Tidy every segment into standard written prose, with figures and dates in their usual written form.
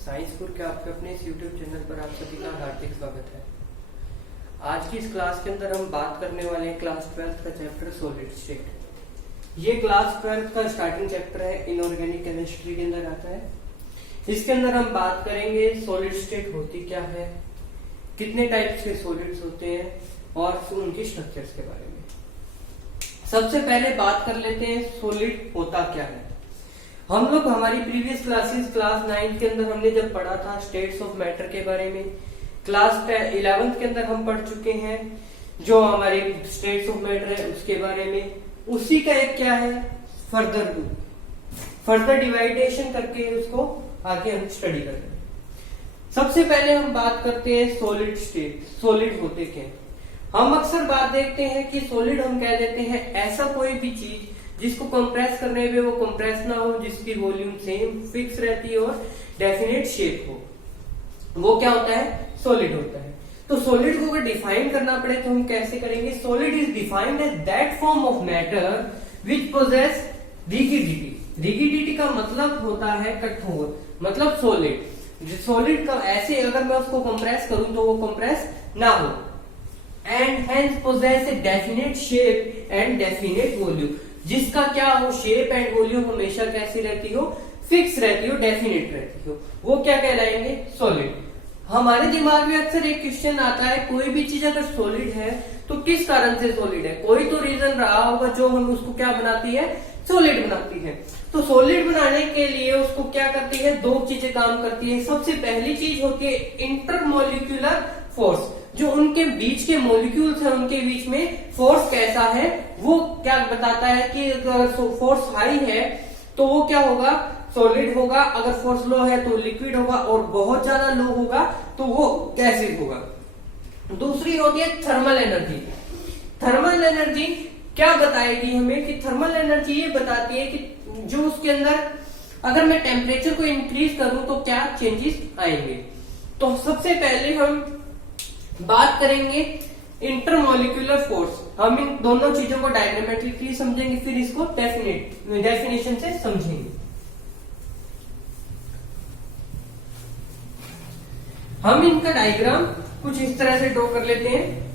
Science school के आपके अपने इस यूट्यूब चैनल पर आप सभी का हार्दिक स्वागत है। आज की इस क्लास के अंदर हम बात करने वाले हैं क्लास 12th का चैप्टर सॉलिड स्टेट। ये क्लास 12th का स्टार्टिंग चैप्टर है, इनऑर्गेनिक केमिस्ट्री के अंदर आता है। इसके अंदर हम बात करेंगे सॉलिड स्टेट होती क्या है, कितने टाइप्स के सॉलिड्स होते हैं और उनकी स्ट्रक्चर्स के बारे में। सबसे पहले बात कर लेते हैं सॉलिड होता क्या है। हम लोग हमारी प्रीवियस क्लासेस क्लास 9 के अंदर हमने जब पढ़ा था स्टेट्स ऑफ मैटर के बारे में, क्लास 11th के अंदर हम पढ़ चुके हैं जो हमारे स्टेट्स ऑफ मैटर है उसके बारे में। उसी का एक क्या है फर्दर डिवाइडेशन करके उसको आगे हम स्टडी करते हैं। सबसे पहले हम बात करते हैं सॉलिड स्टेट। सॉलिड होते क्या हैं? हम अक्सर बात देखते हैं कि सॉलिड हम कह देते हैं ऐसा कोई भी चीज जिसको कंप्रेस करने पे वो कंप्रेस ना हो, जिसकी वॉल्यूम सेम फिक्स रहती है और डेफिनेट शेप हो, वो क्या होता है? सॉलिड होता है। तो सॉलिड को अगर डिफाइन करना पड़े तो हम कैसे करेंगे? Solid is defined as that form of matter which possesses rigidity. Rigidity का मतलब होता है कठोर, मतलब सॉलिड। सॉलिड का ऐसे अगर मैं उसको कंप्रेस करूं तो वो कंप्रेस ना हो, and hence poses a definite shape and definite volume, जिसका क्या हो शेप एंड वॉल्यूम हमेशा कैसी रहती हो? फिक्स रहती हो, डेफिनेट रहती हो, वो क्या कहलाएंगे? सॉलिड। हमारे दिमाग में अक्सर एक क्वेश्चन आता है, कोई भी चीज अगर सॉलिड है तो किस कारण से सॉलिड है? कोई तो रीजन रहा होगा जो हम उसको क्या बनाती है? सॉलिड बनाती है। तो सॉलिड बनाने के लिए उसको क्या करती है? दो चीजें काम करती है। सबसे पहली चीज होती है इंटरमोलिक्यूलर फोर्स, जो उनके बीच के मॉलिक्यूल्स है उनके बीच में फोर्स कैसा है वो क्या बताता है कि अगर फोर्स हाई है तो वो क्या होगा? सॉलिड होगा, अगर फोर्स लो है तो लिक्विड होगा, और बहुत ज्यादा लो होगा तो वो गैसिड होगा। दूसरी होती है थर्मल एनर्जी। थर्मल एनर्जी क्या बताएगी हमें? कि थर्मल एनर्जी ये बताती है कि जो उसके अंदर अगर मैं टेम्परेचर को इंक्रीज करूं तो क्या चेंजेस आएंगे। तो सबसे पहले हम बात करेंगे इंटरमोलिक्यूलर फोर्स। हम इन दोनों चीजों को डायग्रामेटिकली समझेंगे, फिर इसको डेफिनेशन से समझेंगे। हम इनका डायग्राम कुछ इस तरह से ड्रॉ कर लेते हैं।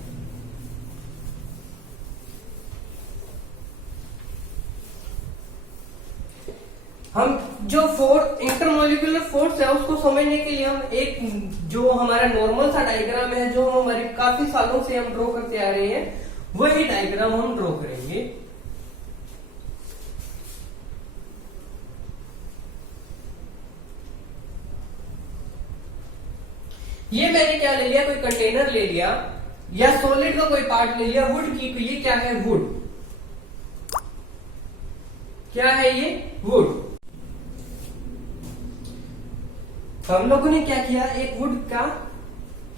हम जो इंटरमोलिक्यूलर फोर्स है उसको समझने के लिए हम एक जो हमारा नॉर्मल सा डायग्राम है जो हमारे काफी सालों से हम ड्रॉ करते आ रहे हैं वही डायग्राम हम ड्रॉ करेंगे। ये मैंने क्या ले लिया? कोई कंटेनर ले लिया या सॉलिड का कोई पार्ट ले लिया, वुड की। ये क्या है? वुड। क्या है ये? वुड। हम लोगों ने क्या किया? एक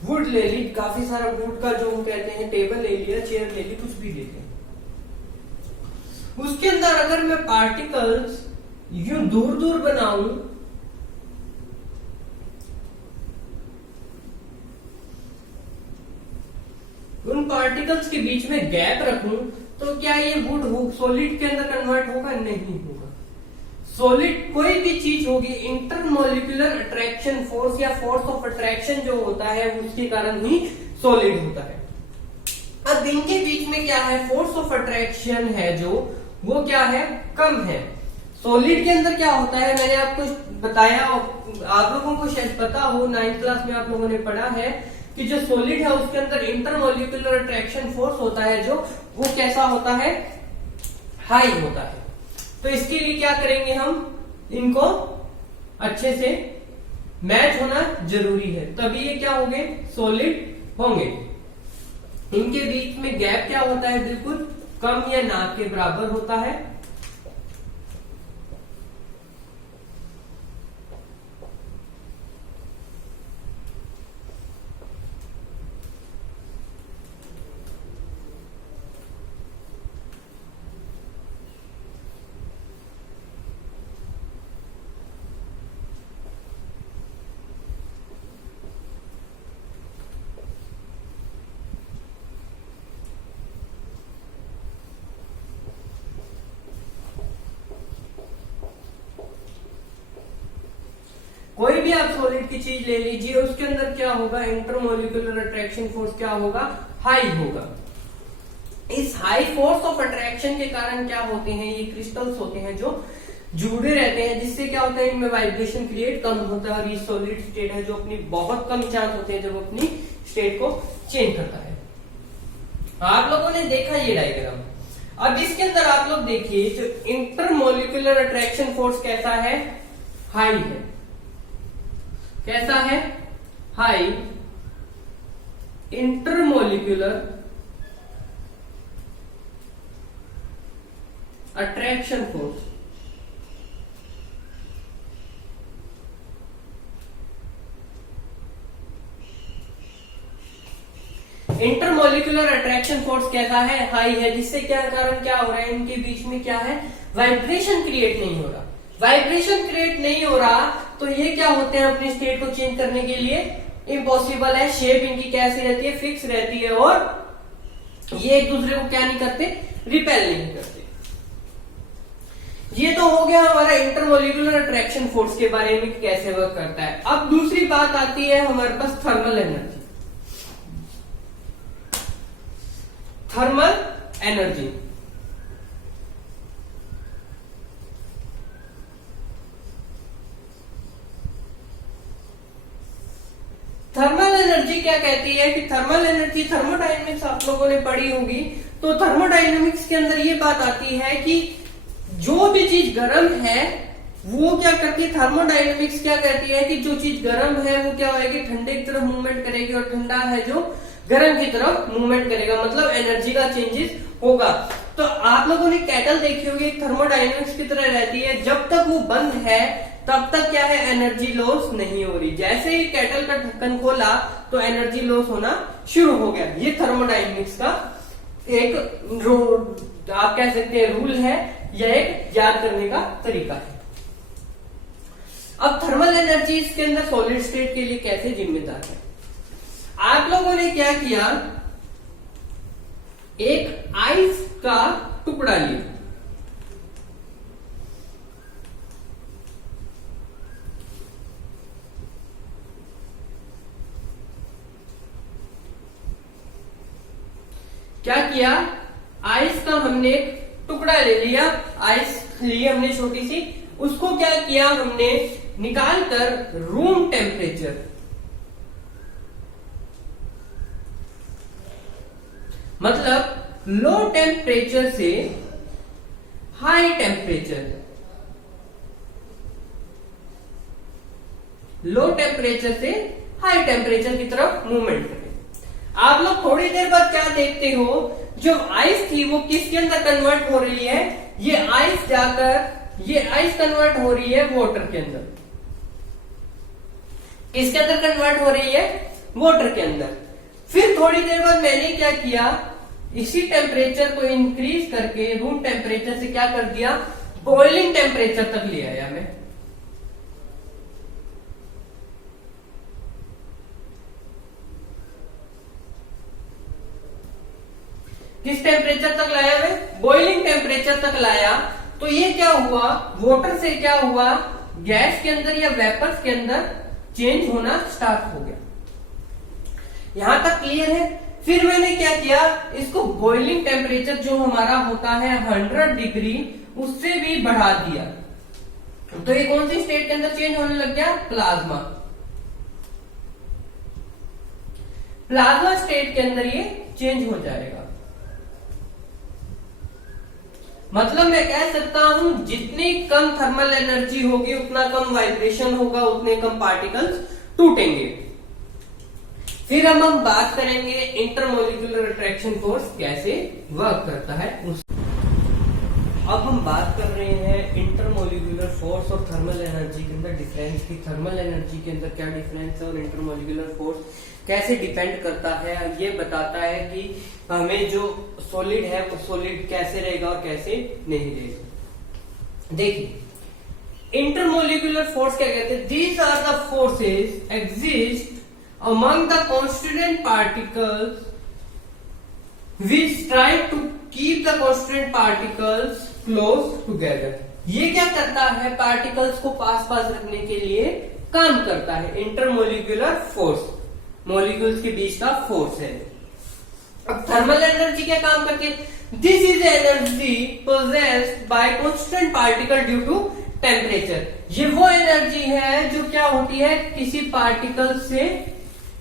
वुड ले ली, काफी सारा वुड का जो हम कहते हैं टेबल ले लिया, चेयर ले ली, कुछ भी ले लिया। उसके अंदर अगर मैं पार्टिकल्स यूं दूर दूर बनाऊं उन पार्टिकल्स के बीच में गैप रखूं तो क्या ये वुड सॉलिड के अंदर कन्वर्ट होगा? नहीं होगा। सॉलिड कोई भी चीज होगी इंटरमोलिक्यूलर अट्रैक्शन फोर्स या फोर्स ऑफ अट्रैक्शन जो होता है उसके कारण ही सॉलिड होता है। अब इनके बीच में क्या है? फोर्स ऑफ अट्रैक्शन है जो वो क्या है? कम है। सॉलिड के अंदर क्या होता है? मैंने आपको बताया, आप लोगों को शायद पता हो, 9th क्लास में आप लोगों ने पढ़ा है कि जो सॉलिड है उसके अंदर इंटरमोलिक्यूलर अट्रैक्शन फोर्स होता है जो वो कैसा होता है? हाई होता है। तो इसके लिए क्या करेंगे? हम इनको अच्छे से मैच होना जरूरी है, तभी ये क्या होंगे? सॉलिड होंगे। इनके बीच में गैप क्या होता है? बिल्कुल कम या ना के बराबर होता है। कोई भी आप सॉलिड की चीज ले लीजिए, उसके अंदर क्या होगा, इंटरमोलिकुलर अट्रैक्शन फोर्स क्या होगा, हाई होगा। इस हाई फोर्स ऑफ अट्रैक्शन के कारण क्या होते हैं, ये क्रिस्टल्स होते हैं जो जुड़े रहते हैं, जिससे क्या होता है, इनमें वाइब्रेशन क्रिएट कम होता है और ये सॉलिड स्टेट है जो अपनी बहुत कम चांस होते हैं जब अपनी स्टेट को चेंज करता है। आप लोगों ने देखा ये डायग्राम। अब इसके अंदर आप लोग देखिए, जो इंटरमोलिकुलर अट्रैक्शन फोर्स कैसा है, हाई है। कैसा है, high. Intermolecular attraction force intermolecular attraction force कैसा है, हाई है, जिससे क्या कारण क्या हो रहा है, इनके बीच में क्या है, वाइब्रेशन क्रिएट नहीं हो रहा। वाइब्रेशन क्रिएट नहीं हो रहा तो ये क्या होते हैं, अपनी स्टेट को चेंज करने के लिए इम्पॉसिबल है। शेप इनकी कैसी रहती है, फिक्स रहती है और ये एक दूसरे को क्या नहीं करते, रिपेल नहीं करते। ये तो हो गया हमारा इंटरमोलिकुलर अट्रैक्शन फोर्स के बारे में कैसे वर्क करता है। अब दूसरी बात आती है हमारे पास thermal energy. Thermal energy thermal energy क्या कहती है कि थर्मल एनर्जी, थर्मोडायनेमिक्स आप लोगों ने पढ़ी होगी, तो थर्मोडायनेमिक्स के अंदर ये बात आती है कि जो भी चीज गर्म है वो क्या करती है, थर्मोडायनेमिक्स क्या कहती है कि जो चीज गर्म है वो क्या होगी, ठंडे की तरफ मूवमेंट करेगी और ठंडा है जो गर्म की तरफ मूवमेंट करेगा, मतलब एनर्जी का चेंजेस होगा। तो आप लोगों ने कैटल देखी होगी, थर्मोडायनेमिक्स की तरह रहती है, जब तक वो बंद है तब तक क्या है, एनर्जी लॉस नहीं हो रही। जैसे ही कैटल का ढक्कन खोला तो एनर्जी लॉस होना शुरू हो गया। ये थर्मोडायनेमिक्स का एक आप कह सकते हैं रूल है, यह एक याद करने का तरीका है। अब थर्मल एनर्जी इसके अंदर सॉलिड स्टेट के लिए कैसे जिम्मेदार है। आप लोगों ने क्या किया, एक आइस का टुकड़ा लिया, क्या किया, आइस का हमने एक टुकड़ा ले लिया, आइस ली हमने छोटी सी, उसको क्या किया हमने, निकाल कर रूम टेम्परेचर, मतलब लो टेम्परेचर से हाई टेम्परेचर, लो टेम्परेचर से हाई टेम्परेचर की तरफ मूवमेंट करें। आप लोग थोड़ी देर बाद क्या देखते हो, जो आइस थी वो किसके अंदर कन्वर्ट हो रही है, ये आइस जाकर ये आइस कन्वर्ट हो रही है वाटर के अंदर। किसके अंदर कन्वर्ट हो रही है, वाटर के अंदर। फिर थोड़ी देर बाद मैंने क्या किया, इसी टेम्परेचर को इंक्रीज करके रूम टेम्परेचर से क्या कर दिया, बॉइलिंग टेम्परेचर तक ले आया मैं। किस टेम्परेचर तक लाया मैं, बॉइलिंग टेम्परेचर तक लाया। तो ये क्या हुआ, वाटर से क्या हुआ, गैस के अंदर या वेपर्स के अंदर चेंज होना स्टार्ट हो गया। यहां तक क्लियर है। फिर मैंने क्या किया, इसको बॉइलिंग टेम्परेचर जो हमारा होता है 100 डिग्री, उससे भी बढ़ा दिया। तो ये कौन सी स्टेट के अंदर चेंज होने लग गया, प्लाज्मा। प्लाज्मा स्टेट के अंदर ये चेंज हो जाएगा। मतलब मैं कह सकता हूं जितनी कम थर्मल एनर्जी होगी उतना कम वाइब्रेशन होगा, उतने कम पार्टिकल्स टूटेंगे। फिर हम बात करेंगे इंटरमोलिकुलर अट्रैक्शन फोर्स कैसे वर्क करता है। अब हम बात कर रहे हैं इंटरमोलिकुलर फोर्स और थर्मल एनर्जी के अंदर डिफरेंस की। थर्मल एनर्जी के अंदर क्या डिफरेंस है और इंटरमोलिकुलर फोर्स कैसे डिपेंड करता है, ये बताता है कि हमें जो सॉलिड है वो सॉलिड कैसे रहेगा और कैसे नहीं रहेगा। देखिए इंटरमोलिकुलर फोर्स क्या कहते हैं, these are the forces exist among the constituent particles which try to keep the constituent particles close together। ये क्या करता है, पार्टिकल्स को पास पास रखने के लिए काम करता है। इंटरमोलिकुलर फोर्स, मॉलिक्यूल्स के बीच का फोर्स है। अब थर्मल एनर्जी क्या काम करती है? This is energy possessed by constant particle due to temperature. ये वो एनर्जी है जो क्या होती है, किसी पार्टिकल से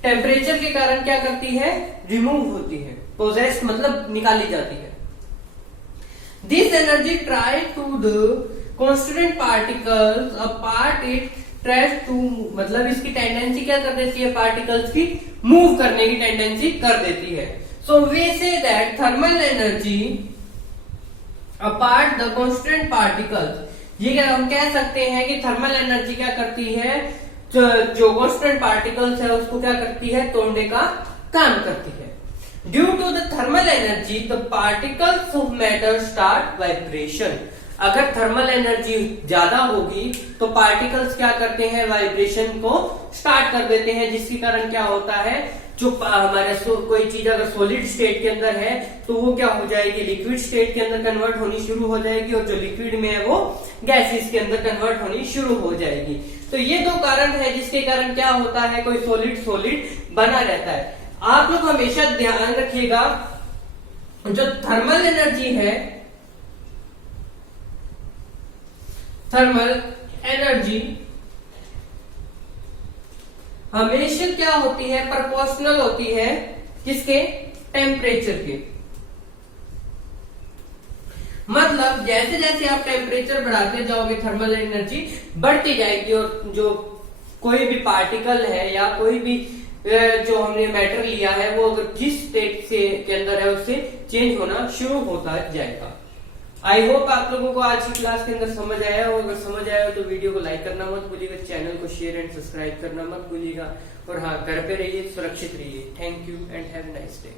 टेम्परेचर के कारण क्या करती है, रिमूव होती है। पोजेस्ड मतलब निकाली जाती है। This energy try to the constant particles apart it tries to, मतलब इसकी टेंडेंसी क्या कर देती है, पार्टिकल्स की मूव करने की टेंडेंसी कर देती है। So we say that thermal energy apart the constant particles, ये क्या हम कह सकते हैं कि थर्मल एनर्जी क्या करती है, जो कांस्टेंट पार्टिकल्स है उसको क्या करती है, तोड़ने का काम करती है। Due to the thermal energy the particles of matter start vibration. अगर थर्मल एनर्जी ज्यादा होगी तो पार्टिकल्स क्या करते हैं, वाइब्रेशन को स्टार्ट कर देते हैं, जिसके कारण क्या होता है, जो हमारे कोई चीज अगर सॉलिड स्टेट के अंदर है तो वो क्या हो जाएगी, लिक्विड स्टेट के अंदर कन्वर्ट होनी शुरू हो जाएगी, और जो लिक्विड में है वो गैसेस के अंदर कन्वर्ट होनी शुरू हो जाएगी। तो ये दो कारण है जिसके कारण क्या होता है, कोई सॉलिड सॉलिड बना रहता है। आप लोग हमेशा ध्यान रखिएगा, जो थर्मल एनर्जी है, थर्मल एनर्जी हमेशा क्या होती है, प्रोपोर्शनल होती है किसके, टेम्परेचर के। मतलब जैसे जैसे आप टेम्परेचर बढ़ाते जाओगे थर्मल एनर्जी बढ़ती जाएगी, और जो कोई भी पार्टिकल है या कोई भी जो हमने मैटर लिया है वो अगर जिस स्टेट से के अंदर है उससे चेंज होना शुरू होता जाएगा। आई होप आप लोगों को आज की क्लास के अंदर समझ आया हो। अगर समझ आया हो तो वीडियो को लाइक करना मत भूलिएगा, चैनल को शेयर एंड सब्सक्राइब करना मत भूलिएगा, और हाँ, घर पे रहिए, सुरक्षित रहिए। Thank you and have a nice day.